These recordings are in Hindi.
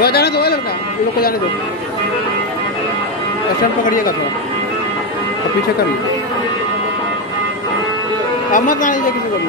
थोड़ा जाने दो लड़का, उन लोग को जाने दो। स्टैंड पकड़िएगा थोड़ा और पीछे करिए। अब मत आने दीजिए किसी को भी।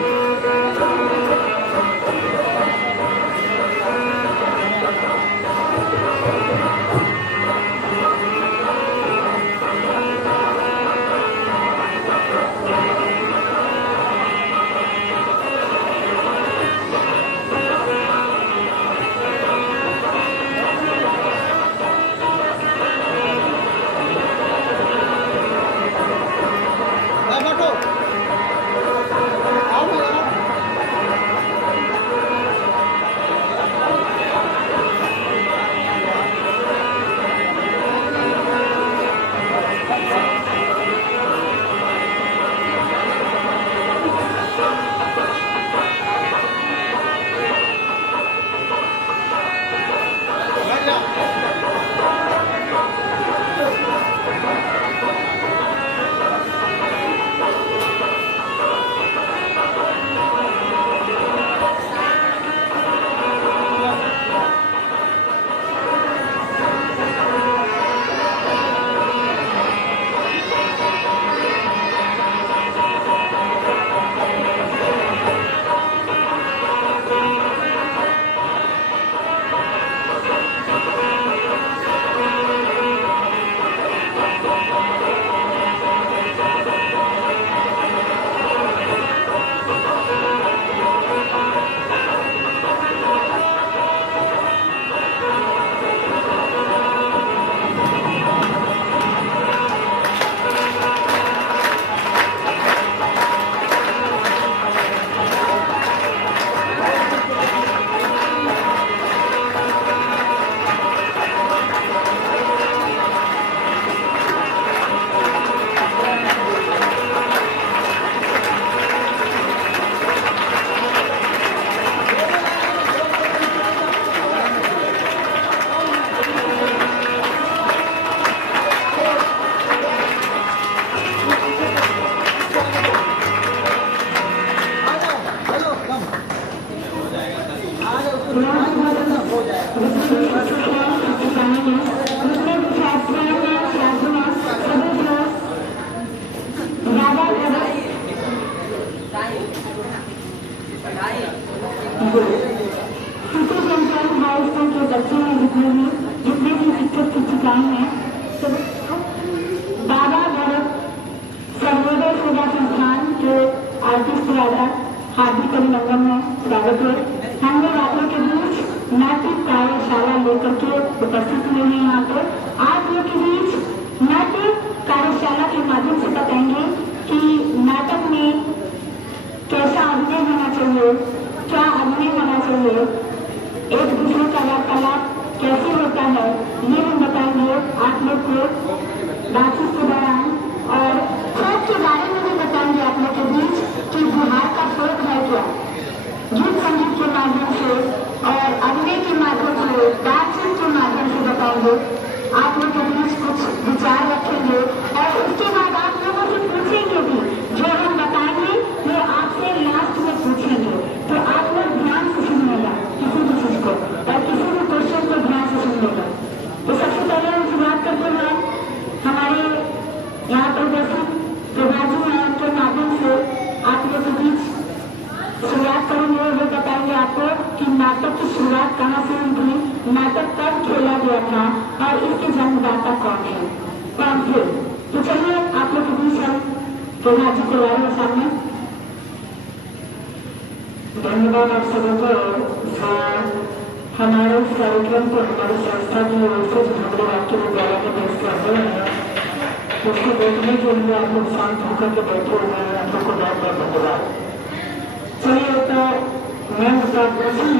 जितने भी शिक्षक शिक्षिकाएं हैं बाबा भरत सर्वोदय सेवा संस्थान के आर्टिस्ट द्वारा हार्दिक अभिनंदन में स्वागत है। हम लोग आप लोग के बीच नैतिक कार्यशाला लेकर के उपस्थित हुए हैं। यहाँ पर आप लोग के बीच नैतिक कार्यशाला के माध्यम से बताएंगे कि नाटक में कैसा अभिनय होना चाहिए, क्या अभिनय होना चाहिए, एक दूसरे का वार्तालाप कैसे होता है, ये हम बताएंगे आप लोग को बातचीत के दौरान। और शौक के बारे में भी बताएंगे आप लोग के बीच कि बिहार का शौक है क्या, गीत संगीत के माध्यम से और अभिनय के माध्यम से, बातचीत के माध्यम से बताएंगे। आप लोग के बीच कुछ विचार रखेंगे और उसके बाद आप लोगों से पूछेंगे भी, जो हम बताएंगे वो आपसे लास्ट में पूछेंगे। तो आप लोग ध्यान से सुनिएगा किसी भी चीज को और किसी भी क्वेश्चन को ध्यान से सुनिएगा। तो सबसे पहले हम शुरुआत करते हैं हमारे यहाँ प्रदर्शित प्रभाजी हैं, उनके माध्यम से आप लोग के बीच शुरुआत करेंगे। वो बताएंगे आपको कि नाटक की शुरुआत कहाँ से हुई थी, नाटक कब खेला गया था और इसके जन्मदाता कौन है, कौन थे। तो चलिए आप लोग के बीच हम प्रभाजी को लाए हैं सामने। धन्यवाद आप सभी को। हमारे इस कार्यक्रम को हमारी संस्था की ओर से झगड़े वाक्य विद्यालय में पेश कर रहे हैं, उसको देखने के लिए आप लोग शांत होकर के बैठे हुए हैं। आप लोग को बहुत बहुत धन्यवाद। चलिए तो मैं बताती हूँ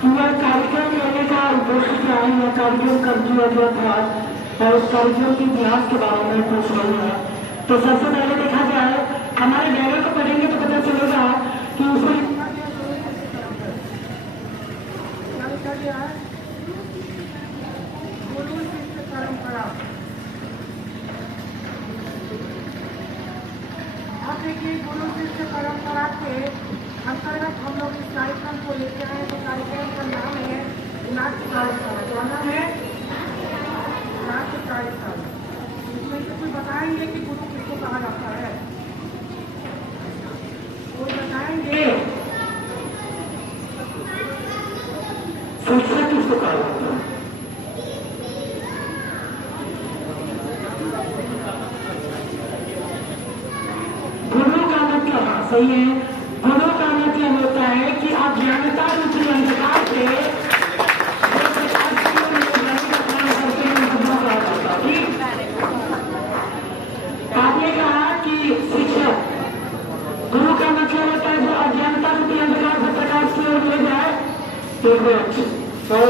कि यह कार्यक्रम लेने का उद्देश्य क्या है, यह कार्यक्रम कब किया गया था और उस कार्यक्रम के इतिहास के बारे में पूछ रही है। तो सबसे पहले देखा जाए हमारे डायरे को पढ़ेंगे तो पता चलेगा कि उसे गुरु शिष्य परंपरा। अब देखिए गुरु शिष्य परंपरा के अंतर्गत हम लोग इस कार्यक्रम को लेते आए। तो कार्यक्रम का नाम है नाट्य कार्यशाला जाना है, नाट्य कार्यशाला। इसमें से कोई बताएंगे कि गुरु किसको कहा जाता है? कोई बताएंगे? शिक्षक किसको कहा जाता है? गुरु का मतलब, हाँ सही है, गुरु का मतलब होता है कि अज्ञानता रूपी अंधकार से जो प्रकाश की ओर ले जाने का काम करते हैं उनको गुरु कहा जाता है। ठीक, आपने कहा कि शिक्षक, गुरु का मतलब होता है जो अज्ञानता रूपी अंधकार से प्रकाश की ओर ले जाए। एक मिनट और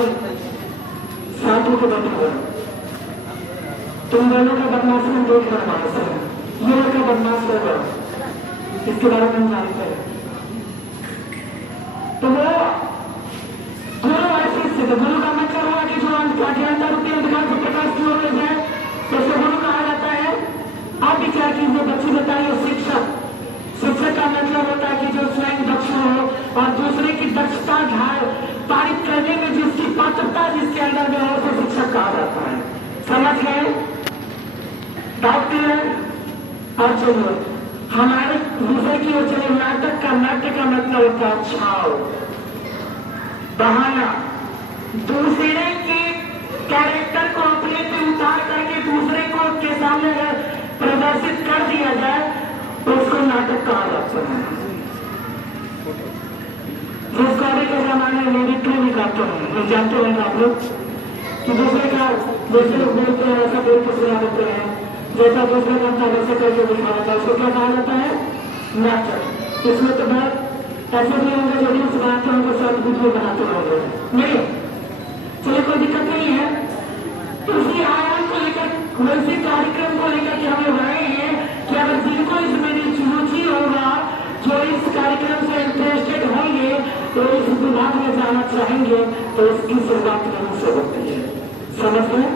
साधु को बैठा, तुम दोनों का बदमाश में देख रहा है, ये लड़का बदमाश होगा, इसके बारे में हम जानते हैं। तो वो गुरु ऐसे स्थित है, गुरु का मतलब हुआ कि जो अज्ञानता रूपी अंधकार से प्रकाश की ओर ले जाए तो उसे गुरु कहा जाता है। आप विचार कीजिए, बच्चे बताइए, शिक्षक, शिक्षक का मतलब होता है कि जो स्वयं दक्ष हो और दूसरे की दक्षता पारित करने में जिसकी पात्रता जिसके अंदर में हो उसे शिक्षक कहा जाता है। समझ गए? डॉक्टर और चलिए हमारे विषय की ओर चले। नाटक का मतलब होता है छाव, बहाना, दूसरे के कैरेक्टर को अपने पे उतार करके दूसरे को के सामने प्रदर्शित कर दिया जाए तो उसको नाटक कहा जाता है। जिस कॉलेज के जमाने में मिलिट्री भी करते हैं, जानते होंगे आप लोग कि दूसरे का जैसे लोग बोलते हैं वैसा बोल के सुना देते हैं, जैसा दूसरे करता वैसे करके दिखा देता है, उसको क्या कहा जाता है? नाटक। इसमें तो बहुत ऐसे भी होंगे जो रील्स बनाते होंगे, शॉर्ट वीडियो बनाते होंगे, नहीं चलिए कोई दिक्कत नहीं है। तो उसी आयाम को लेकर, वैसे कार्यक्रम को लेकर के हम लोग आए हैं कि अगर जिनको इसमें रुचि होगा, जो इस कार्यक्रम से इंटरेस्टेड होंगे, तो इस विभाग में जाना चाहेंगे, तो इसकी शुरुआत यहीं से होती है। समझ गए?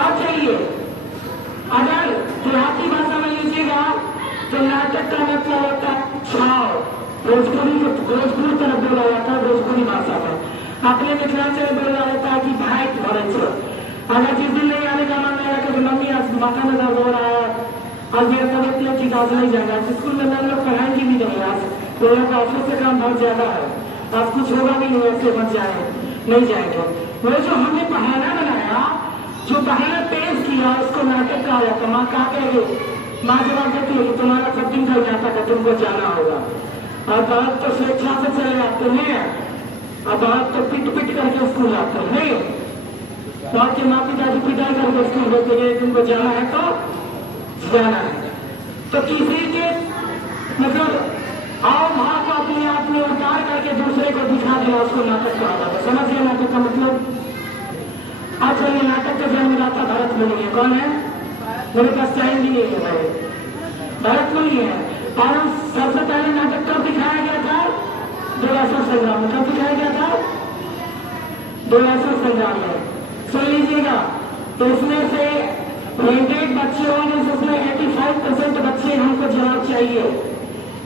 आप चाहिए अगर देहाती भाषा में लीजिएगा तो नाटक का मतलब होता है छाव। भोजपुरी तरफ बोला जाता है, भोजपुरी भाषा में। अपने मिथिलांचल में बोला जाता है कि भाई भरे चो। अगर जिस दिन नहीं आने का मन लगा कि मम्मी आज माथा में दर्द हो रहा है, आज मेरा तबियत नहीं ठीक, आज नहीं जाएगा, स्कूल में हम लोग पढ़ाएंगे भी नहीं, आज तो लोग ऑफिस से काम बहुत ज्यादा है, आज कुछ होगा भी नहीं, ऐसे बच जाए नहीं जाएंगे। वो जो हमने बहाना बनाया, जो बहाना पेश किया, उसको नाटक कहा जाता। माँ कहा कहेगी, माँ जवाब देती है कि तुम्हारा सब दिन का नाटक है, तुमको जाना होगा। और बात तो स्वेच्छा से चले जाते हैं, और बात तो पिट करके स्कूल आते हैं, नहीं बात के माँ पिता की पिटाई करके स्कूल देते हैं, तुमको जाना है तो जाना है। तो किसी के मतलब आओ माँ को अपने आप में उतार करके दूसरे को दिखा देना, उसको नाटक कहा जाता है। समझ गए नाटक का मतलब? आज चलिए नाटक का जन्मदाता भरत मुनि है। कौन है? मेरे पास टाइम भी नहीं है भाई, भरत मुनि है। और सबसे पहले नाटक कब दिखाया गया था? 1200 संग्राम में। कब दिखाया गया था? 1200 संग्राम में। सुन लीजिएगा, तो इसमें से 100 बच्चे होंगे, उसमें 85% बच्चे हमको जवाब चाहिए,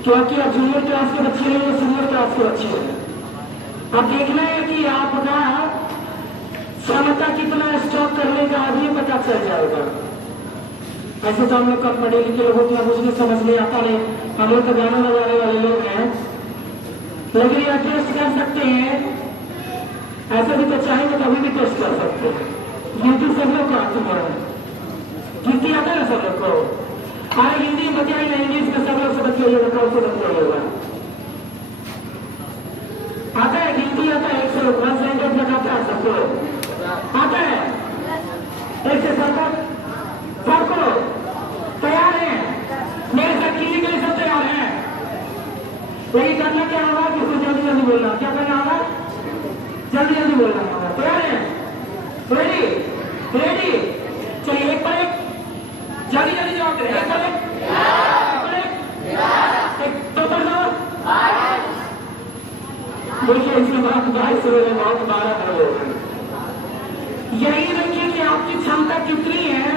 क्योंकि अब जूनियर क्लास के बच्चे नहीं है, सीनियर क्लास के बच्चे हैं। अब देखना है कि आपका क्षमता कितना स्टॉक करने का अभी पता चल जाएगा। ऐसे तो हम लोग कब पढ़े लिखे लोगों को मुझे समझ नहीं आता नहीं, हम लोग तो गाना बजाने वाले लोग हैं, लेकिन यह टेस्ट कर सकते हैं। ऐसे भी तो चाहेंगे कभी भी टेस्ट कर सकते हैं। गिनती सब लोग को आती है, गिनती आता है ना सब लोग को। अरे हिंदी में बजाई ना, इंग्लिश में सब लोग से बच्चे कौन से बच्चे होगा आता है? गिनती आता है, 100 तक आता है सबको आता है, 1 से 7 तक सबको तैयार है। मेरे साथ कीजिए के लिए सब तैयार है, लेकिन करना क्या होगा कि उसको जल्दी जल्दी बोलना। क्या करना होगा? जल्दी जल्दी बोलना होगा। तैयार है? Ready ready? चलिए एक पर एक जल्दी जल्दी जवाब दे। एक पर एक दो पर दो। देखिए इसके बाद 22 बहुत 12 हो गए। यही देखिए कि आपकी क्षमता कितनी है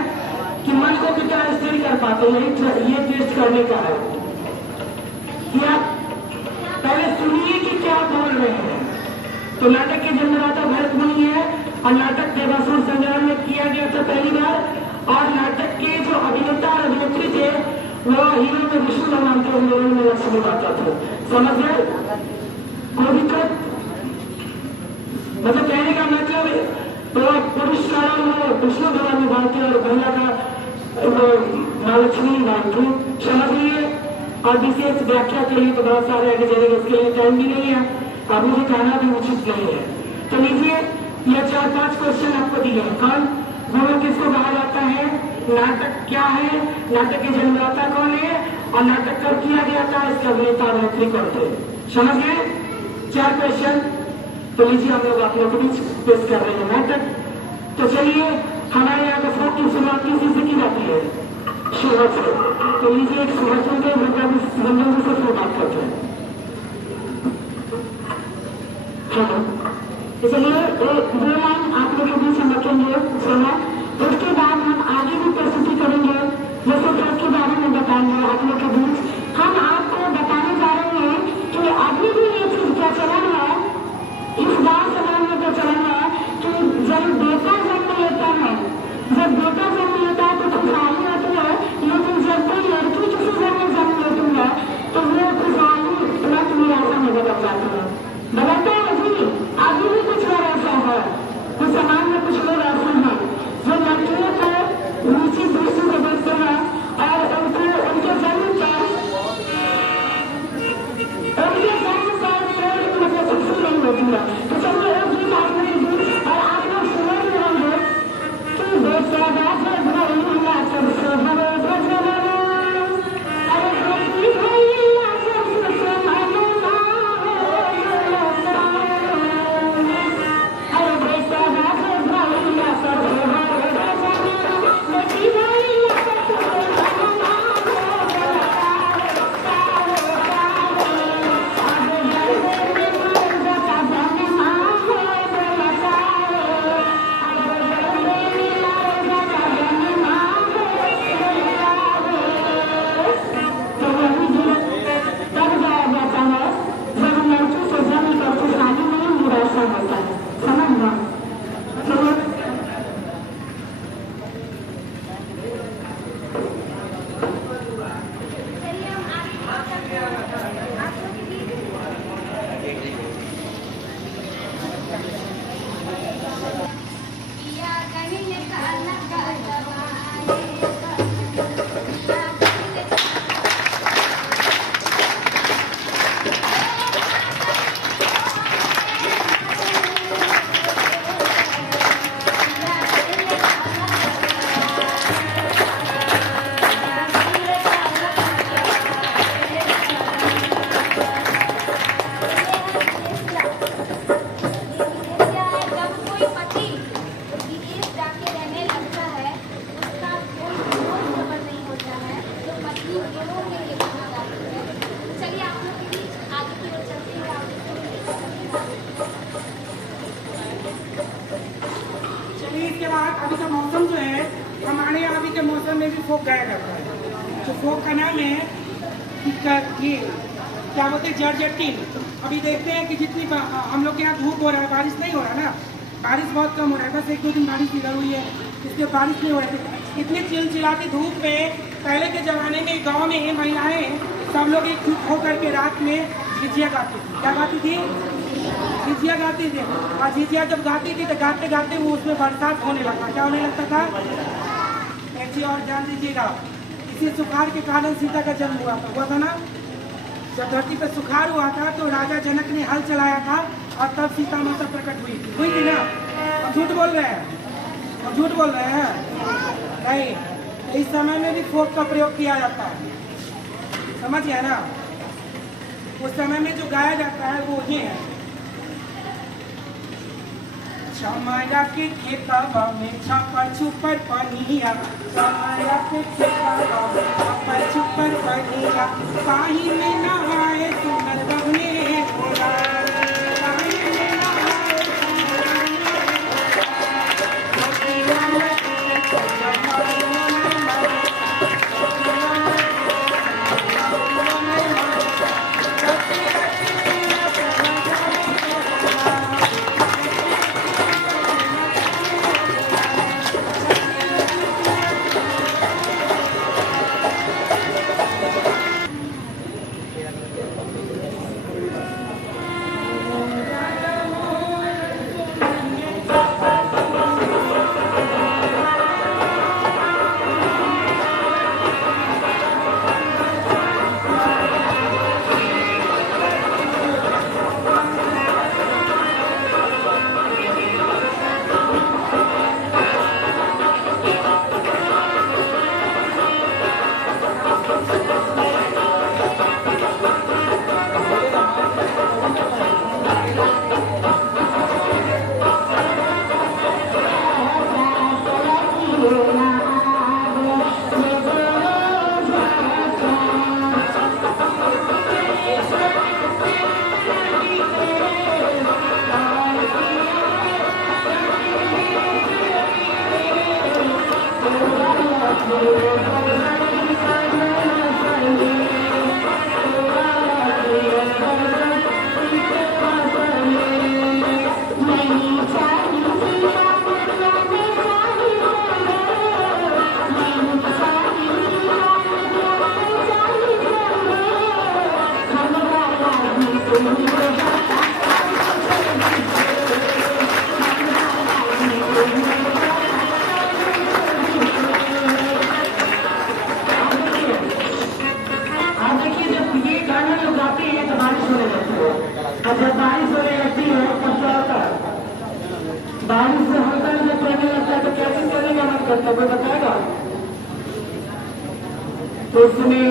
कि मन को कितना स्थिर कर पाते। ये टेस्ट करने का है कि आप पहले सुनिए कि क्या बोल रहे हैं, तो नाटक के जन्मदाता भरत मुनि है और नाटक देवासुर संग्राम में किया गया था पहली बार। और नाटक के जो अभिनेता और अभिनेत्री थे वो हीरो में विष्णु भगवान थे, में लक्ष्मी माता थे। समझ गए? कोई दिक्कत? मतलब कहने का मतलब तो पुरुष का विष्णु भगवान निभाते और महिला का माँ लक्ष्मी निभाती। समझ लिए? और विशेष व्याख्या के लिए तो बहुत सारे आगे जाएंगे, इसके लिए टाइम भी नहीं है और मुझे कहना भी उचित नहीं है। तो लीजिए ये 4-5 क्वेश्चन आपको दिए हैं। कौन गुरु किसको कहा जाता है, नाटक क्या है, नाटक के जन्मदाता कौन है और नाटक कब किया गया था, इसके अभिनेता अभिनेत्री कौन थे। समझ गए? 4 क्वेश्चन। तो लीजिए हम लोग आप लोग के बीच पेश कर रहे हैं नाटक। तो चलिए हमारे यहाँ का फोक की शुरुआत किसी से की जाती है, शुरुआत से। तो लीजिए एक शुरुआत के रंजन जी से शुरुआत करते हैं। हेलो, इसलिए वो लाइन आप लोग के बीच हम रखेंगे सुना। उसके बाद हम आगे भी प्रस्तुति करेंगे, जैसे कि उसके बारे में बताएंगे आप लोग के बीच। हम आपको बताने जा रहे हैं कि अभी भी ये चीज प्रचलन है, इस गाँव समाज में प्रचलन है कि जब बेटा जन्म लेता है, जब बेटा जन्म लेता है तो खुशहाली होती है, लेकिन जब कोई लड़की किसी घर में जन्म लेती है तो वो खुशहाली तुरंत निराशा में बदल जाती है। बदलता है जी, अभी भी कुछ लोग ऐसा है, कुछ समाज में कुछ लोग ऐसे हैं जो लड़कियों को नीची दृष्टि से देखते हैं और उनको उनके जन्म पर मतलब खुशी नहीं होती है। तो चलिए एक गीत आप लोग गीत और आप लोग सुने भी होंगे कि बेटा राजा भैया सबसे बड़े भगवान, अरे बेटी भैया सबसे मानो अरे बेटा राजा भैया सबसे बड़े भगवान, बेटी भैया सबसे फोक गाया जाता है। तो फोक का नाम है ये क्या बोलते हैं, जड़जट्टी। अभी देखते हैं कि जितनी हम लोग के यहाँ धूप हो रहा है, बारिश नहीं हो रहा ना, बारिश बहुत कम हो रहा है, बस 1-2 दिन बारिश इधर हुई है, इसलिए बारिश नहीं हो रही थी। इतनी चिलचिलाती धूप में पहले के जमाने में गाँव में महिलाएं सब लोग एकजुट होकर के रात में झिझिया गाती थी। क्या गाती थी? झिझिया गाती थी। और झिझिया जब गाती थी तो गाते गाते वो उसमें बरसात होने लगता। क्या होने लगता था? और जान दीजिएगा, इसी सुखाड़ के कारण सीता का जन्म हुआ था ना। जब धरती पर सुखाड़ हुआ था तो राजा जनक ने हल चलाया था और तब सीता माता प्रकट हुई थी ना। और झूठ बोल रहे हैं, और झूठ बोल रहे हैं नहीं। इस समय में भी फोक का प्रयोग किया जाता है, समझ गया ना। उस समय में जो गाया जाता है वो ये है, छमाया के खेतवा में छपर छुपर पनिया, छमाया के खेतवा में छपर छुपर पनिया, पाही में नहाए सुंदर बहने भोला, पाही में नहाए और जब बारिश होने लगती है तब क्या होता है? बारिश से हल्का जब पड़ने लगता है तो क्या चीज करने का मन करता है, कोई बताएगा? तो उसमें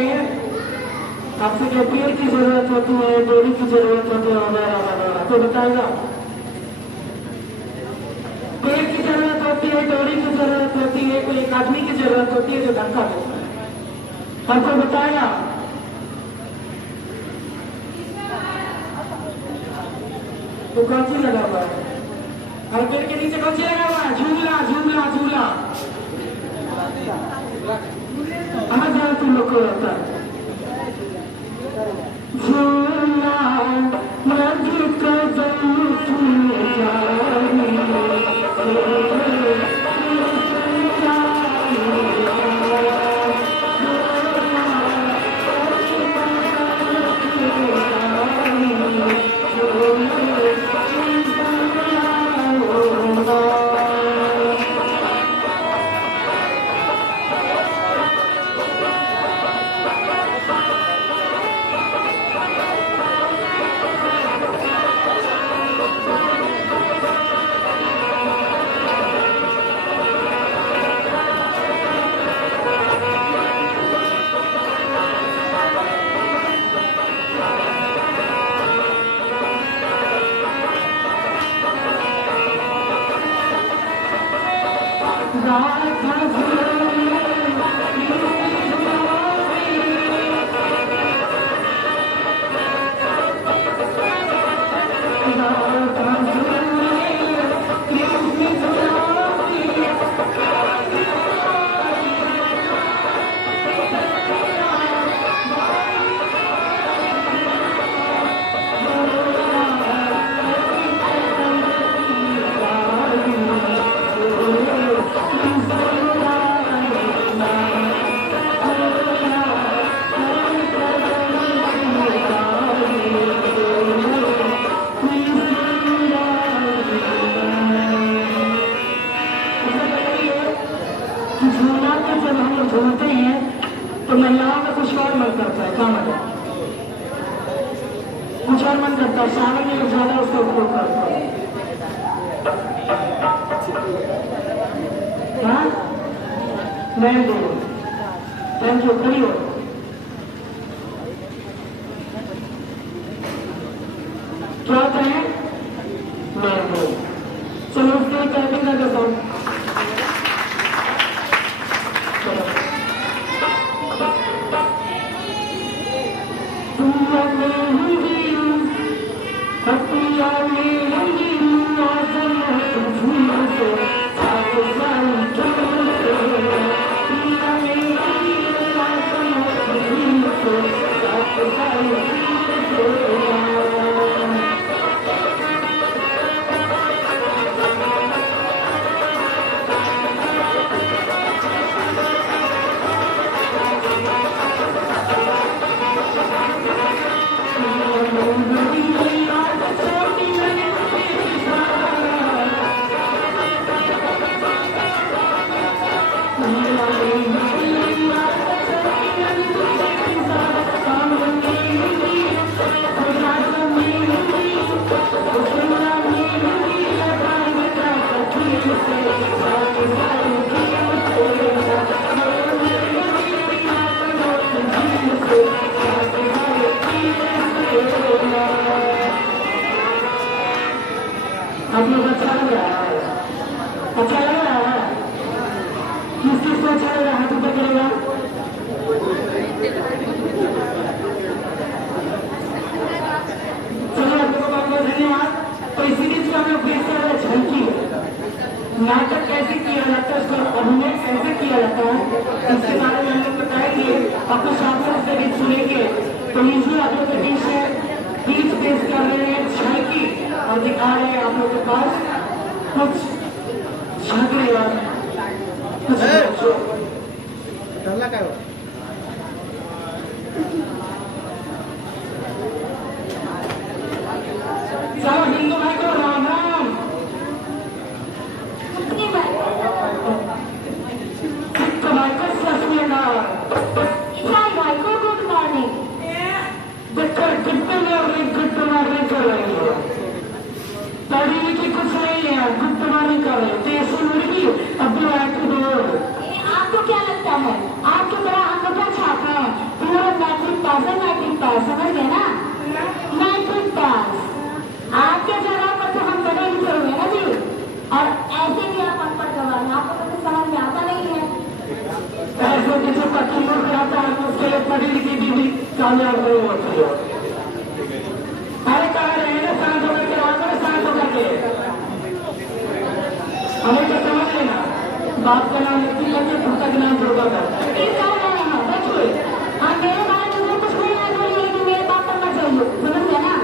आपसे क्या पेड़ की जरूरत होती है, डोरी की जरूरत होती है वगैरह वगैरह, तो बताएगा? पेड़ की जरूरत होती है, डोरी की जरूरत होती है, कोई एक आदमी की जरूरत होती है जो धक्का देता है, और कोई बताएगा? तो कौन सी लगा हुआ है? और पेड़ के नीचे कौन सी लगा हुआ है? झूला झूला झूला। समझ जाओ तुम लोग को रहता है झूला मधु कदम तुम झूलते हैं तो महिलाओं का कुछ और मन करता है, क्या मतलब कुछ और मन करता है, सावन में लोग ज्यादा उसका उपयोग करता है। हाँ मैंगो, थैंक यू, खड़ी हो। क्या होता है? मैंगो। चलो उसके कैपिंग का देता हूँ। आप लोग अच्छा लग रहा है? अच्छा लग रहा है? किस चीज को अच्छा लग रहा है? हाथ ऊपर करेगा। चलिए आप लोगों को बहुत बहुत धन्यवाद। तो इसी चीज को हम लोग फिर से झलकी नाटक कैसे किया जाता है, उसका अभिनय कैसे किया जाता है, इसके बारे में हम लोग बताएंगे, आपको सामने से भी सुनेंगे। तो लीजिए आप लोग के बीच में गीत पेश कर रहे हैं झांकी और दिखा रहे हैं आप लोग के पास कुछ झांकने और कुछ धरला काय हो? सब हिंदू भाई को राम राम। सिख भाई को सत श्रीकाल। ईसाई भाई को गुड मॉर्निंग। देखो कितने लोग गुड मॉर्निंग कर रहे हैं, पढ़ी लिखी कुछ नहीं है, गुड मॉर्निंग कर रहे हैं। तो ऐसी मुर्गी अब भी आके दो। आपको क्या लगता है आपकी तरह हम लोग क्या छात्र हैं, पूरा मैट्रिक पास है, मैट्रिक पास समझ गए ना, मैट्रिक पास। आपके जगह पर तो हम बड़े लिखे हुए ना जी, और ऐसे भी आप अनपढ़ गवार, आपको तो समझ में आता नहीं है। ऐसे किसी पत्नी को कराता है उसके लिए पढ़ी लिखी भी कामयाब नहीं होती है। अरे कह रहे हैं ना शांत होकर के आकर शांत होकर के हमें तो समझ लेना, बाप का नाम लिखी करके पुस्तक का नाम दुर्गा का मेरे बारे में मुझे कुछ नहीं याद हो रही है कि मेरे बाप करना चाहिए, समझ गया ना।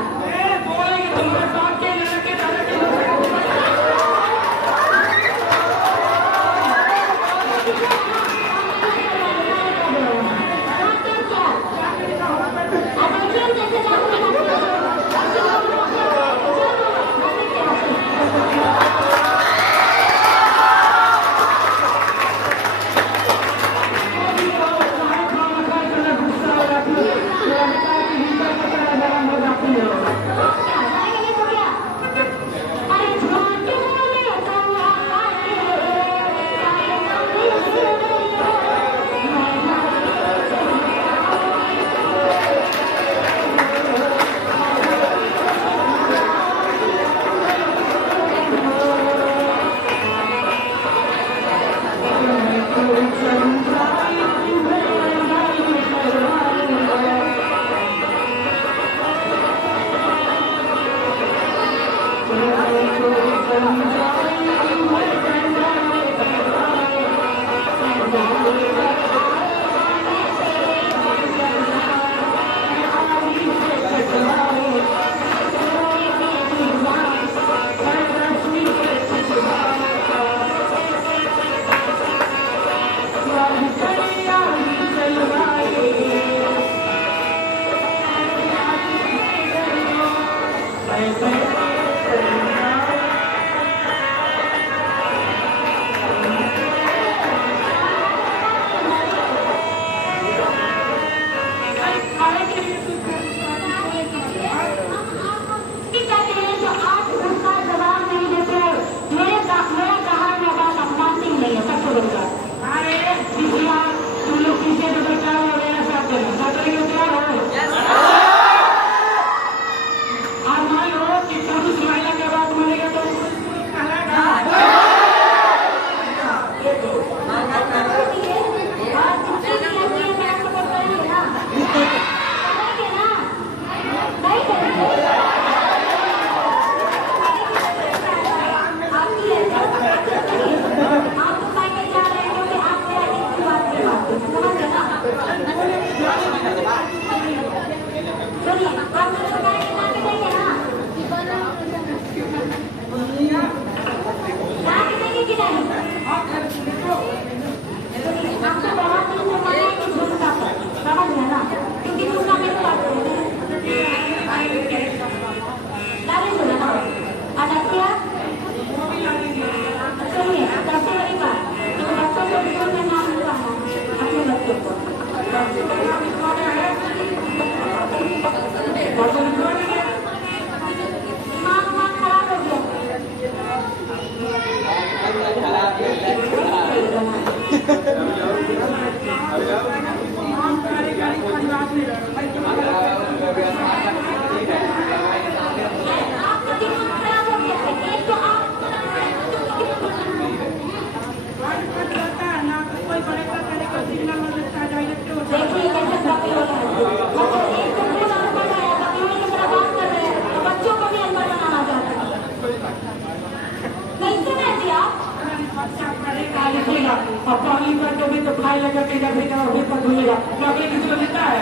करिएगा और पहली बार जब भी तो फाइल लगा के जब भी जाओ फिर तक भूलिएगा नौकरी किसी को मिलता है।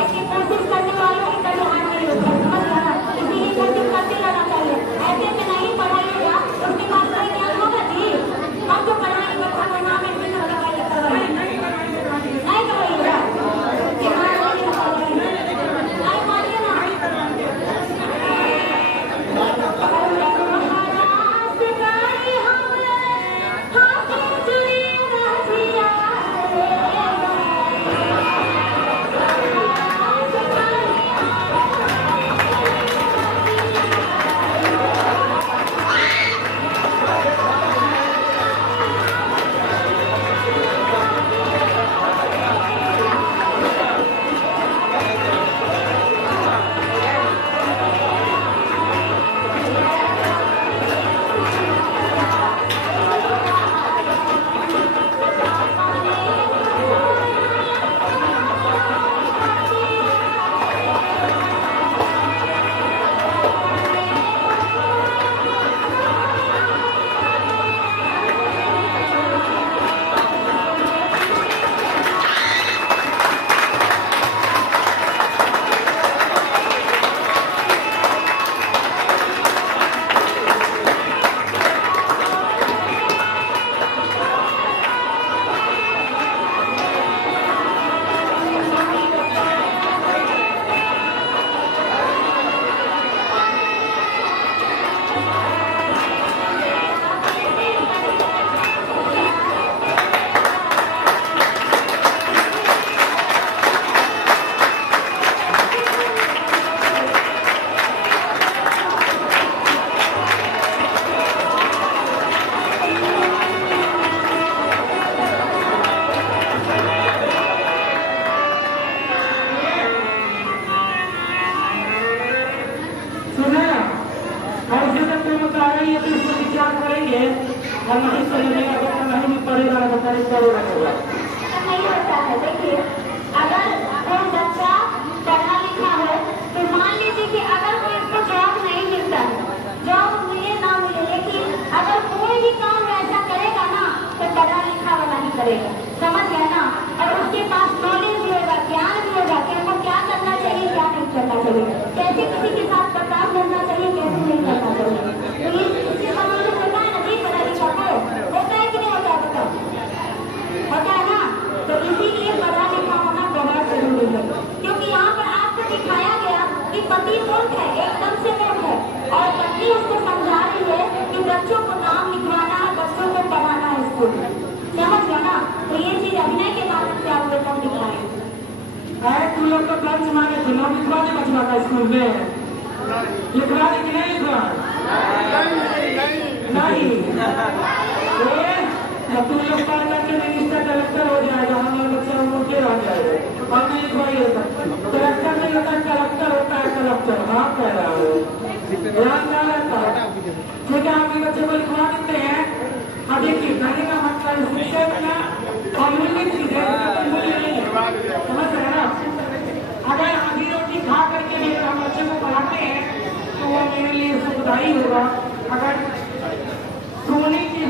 ऐसी कोशिश करने वालों की कभी हार नहीं होती है, समझ गए ना? इसीलिए कोशिश करते रहना चाहिए। ऐसे में नहीं पढ़ाइएगा उसके बाद कोई ज्ञान होगा जी। हम तो पढ़ाएंगे भगवान में भी नहीं करवाइएगा, नहीं करवाइएगा, नहीं मानिए ना। और नहीं चलेगा अगर नहीं भी पढ़ेगा बताइए करेगा होगा। नहीं होता है। देखिए अगर कोई बच्चा पढ़ा लिखा है तो मान लीजिए कि अगर कोई इसको जॉब नहीं मिलता है, जॉब मिले ना मिले, लेकिन अगर कोई भी काम ऐसा करेगा ना तो पढ़ा लिखा वाला ही करेगा, समझ गए ना? और उसके पास नॉलेज भी होगा, ज्ञान भी होगा कि हमको क्या करना चाहिए क्या नहीं करना चाहिए, कैसे किसी के साथ बर्ताव करना चाहिए कैसे नहीं करना चाहिए। तो ये इसके समाज में होता है ना जी, पढ़ा लिखा को होता है कि नहीं होता है ना? तो इसीलिए पढ़ा लिखा होना बहुत जरूरी है, क्योंकि यहाँ पर आपको दिखाया गया कि पति मूर्ख है, एकदम से मूर्ख है, और पत्नी उसको समझा रही है कि बच्चों को नाम लिखवाना है, बच्चों को पढ़ाना है स्कूल में, समझ गया ना? तो ये चीज अभिनय के माध्यम से आप लोग दिखाए। तुम लोग तो कर्ज मांगे थे, नाम लिखवा दे बचवा का स्कूल में, लिखवा दे कि नहीं लिखवा? नहीं तो तुम लोग पढ़ करके मिनिस्टर कलेक्टर हो जाएगा, हमारे बच्चे उनके रह जाएगा और नहीं लिखवाइए। कलेक्टर नहीं होता, कलेक्टर होता है, कलेक्टर आप कह रहा हो, ध्यान ना रहता है। ठीक है, आपके बच्चे को लिखवा देते हैं। अब देखिए कहने का मतलब शिक्षक ना अमूल्य चीज है, मूल्य नहीं है, समझ रहे हैं ना? अगर आधी रोटी खा करके भी हम बच्चे को पढ़ाते हैं तो वो मेरे लिए सुखदायी होगा। अगर सोने की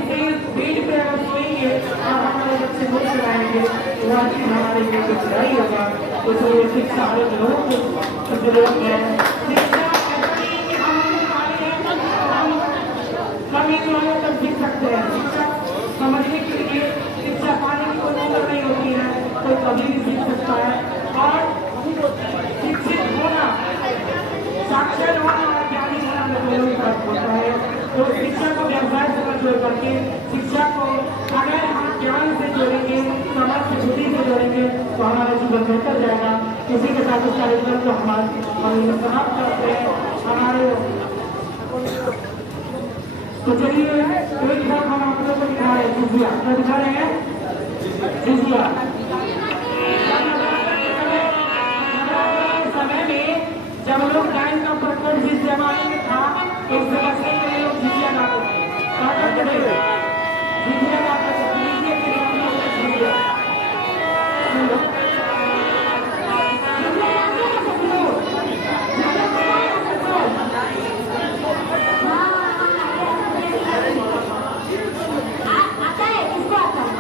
बेड पे अगर सोएंगे और हमारे बच्चे को चलाएंगे तो वह चीज हमारे लिए सुखदायी होगा। इसलिए शिक्षा हर लोगों को जरूरत है। शिक्षा कभी लोगों तक सीख सकते हैं, शिक्षा समझने के लिए शिक्षा पाने की कोई उम्र नहीं होती है, कोई कभी भी सीख सकता है। और शिक्षित होना, साक्षर होना और ज्ञानी होना में दोनों ही फर्क होता है। तो शिक्षा को व्यवसाय से न जोड़ करके शिक्षा को अगर हम ज्ञान से जोड़ेंगे, समाज की बुद्धि से जोड़ेंगे तो हमारा जीवन बेहतर जाएगा। इसी के साथ इस कार्यक्रम को हम समाप्त करते हैं। हमारे तो चलिए एक बार हम आप लोगों को दिखा रहे हैं जिजिया, क्या दिखा रहे हैं? जिजिया। समय में जब लोग गायन का प्रकोप जिस जमाने में था उस जमाने में लोग जिजिया गाते थे, क्या करते थे? जिजिया गाते थे, जिजिया के जमाने में जिजिया। आता है, किसको आता है?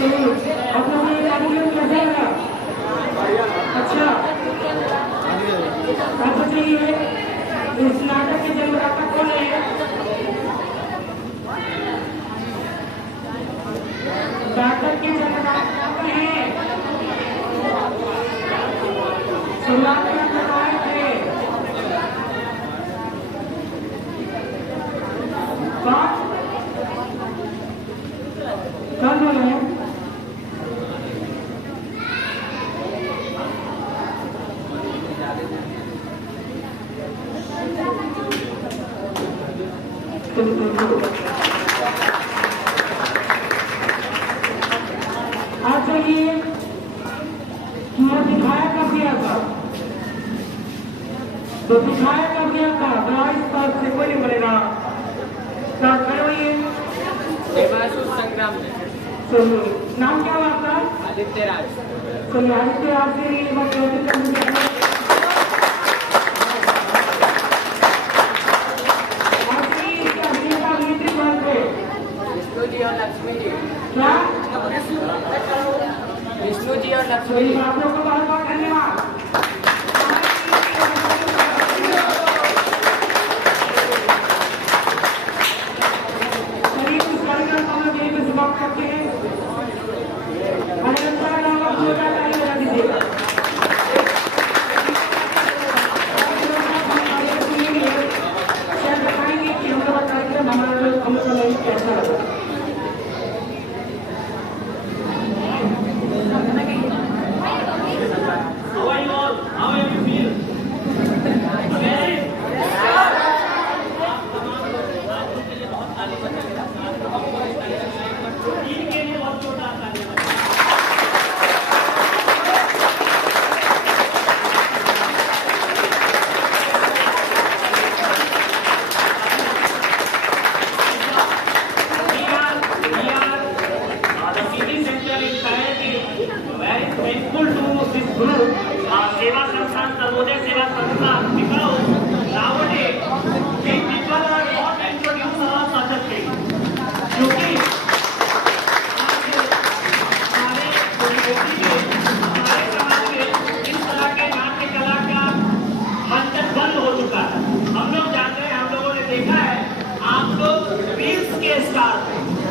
चलिए आप लोगों को ये कार्यक्रम कैसा लगा? अच्छा आप बताइए इस नाटक के जन्मदाता कौन है? नाटक के जन्मदाता कौन है? शुरुआत में बताए थे कौन बोले हैं? आप चाहिए कि वो दिखाया कब गया था? तो दिखाया कब गया था? 22 से कोई नहीं बोलेगा। संग्राम में चलिए नाम क्या हुआ आपका? आदित्य राज। चलिए आदित्य राज से ये बात करते विष्णु जी और लक्ष्मी जी। क्या? विष्णु जी और लक्ष्मी चलिए जी। आप लोगों को बहुत बहुत धन्यवाद। चलिए इस कार्यक्रम को हम लोग यहीं पे समाप्त करते हैं। बताएंगे कि हम लोग कार्यक्रम हमारा कैसा लगा। सेवा संस्थान सर्वोदय सेवा संस्थान because nowadays we people are not introduced on such a thing क्योंकि हमारे समाज में इस तरह के नाट्य कला का मंचन बंद हो चुका है। हम लोग जानते हैं, हम लोगों ने देखा है, आप लोग रील्स के स्टार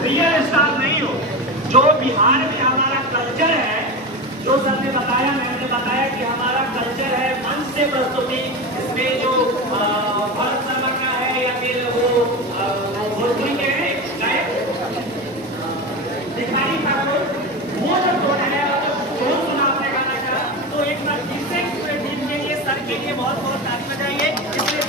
रियल स्टार नहीं हो। जो बिहार में हमारा कल्चर है, जो सर ने बताया, मैंने बताया कि हमारा कल्चर है मंच से प्रस्तुति, इसमें जो भरत शर्मा का है या फिर वो भोजपुरी के हैं गायक भिखारी ठाकुर, वो जब जोड़ा है तो सुना आपने गाना का, तो एक बार फिर से पूरे टीम के लिए, सर के लिए बहुत बहुत ताली बजाइए। इसलिए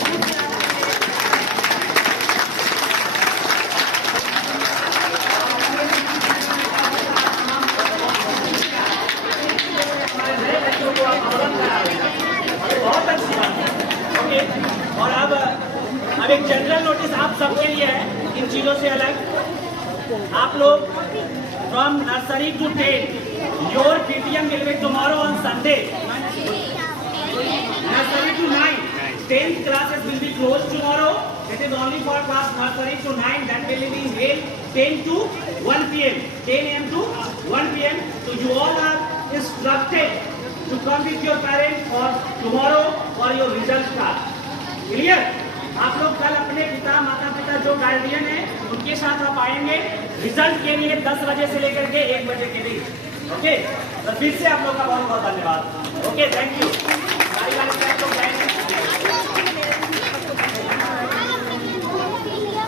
बहुत अच्छी बात है। ओके, और अब एक जनरल नोटिस आप सबके लिए है इन चीजों से अलग। आप लोग from nursery to 10 your PTM will be tomorrow on Sunday. Nursery to 9 10th classes will be closed tomorrow. It is only for class nursery to 9 that will be held 10 to 1 p.m. 10 a.m. to 1 p.m. So you all are instructed to come with your parents for tomorrow for your result card. Clear? आप लोग कल अपने पिता माता पिता जो गार्डियन है उनके साथ आप आएंगे रिजल्ट के लिए 10 बजे से लेकर के 1 बजे के बीच। ओके, तो फिर से आप लोग का बहुत बहुत धन्यवाद। Okay, thank you. सारी बात लोग जाएंगे।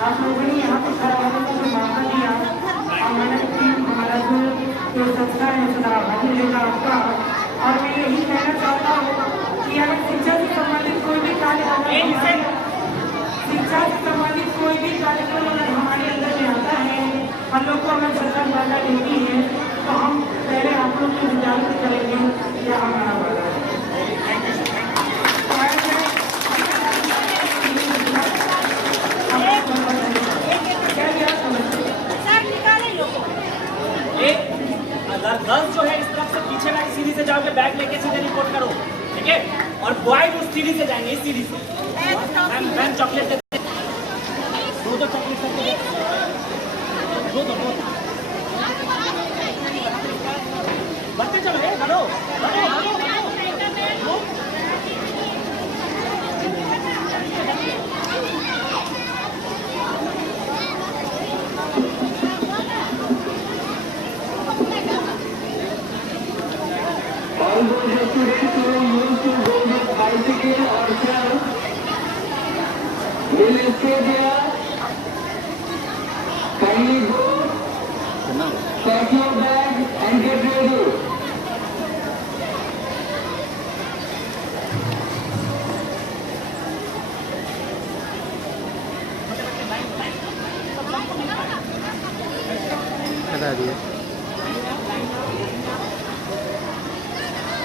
आप लोगों ने यहाँ पे खड़ा होने का जो मौका दिया, हमारा जो संस्था है उसका भाग लेगा आपका। और मैं यही कहना चाहता हूँ कि अगर शिक्षा से संबंधित कोई भी कार्यक्रम अगर हमारे अंदर में आता है, हम लोग को अगर सरकार वादा देती है, तो हम पहले आप लोग की विचार करेंगे क्या हमारा वादा है। गर्ल्स जो है इस तरफ से पीछे वाली सीढ़ी से जाओगे, बैग लेके सीधे रिपोर्ट करो, ठीक है? और बॉयज उस सीढ़ी से जाएंगे, इस सीढ़ी से। मैम चॉकलेट दो चॉकलेट दो। All those students who used to go with bicycle or cell will stay there. Kindly go, pack your bag and get ready. हटा दिया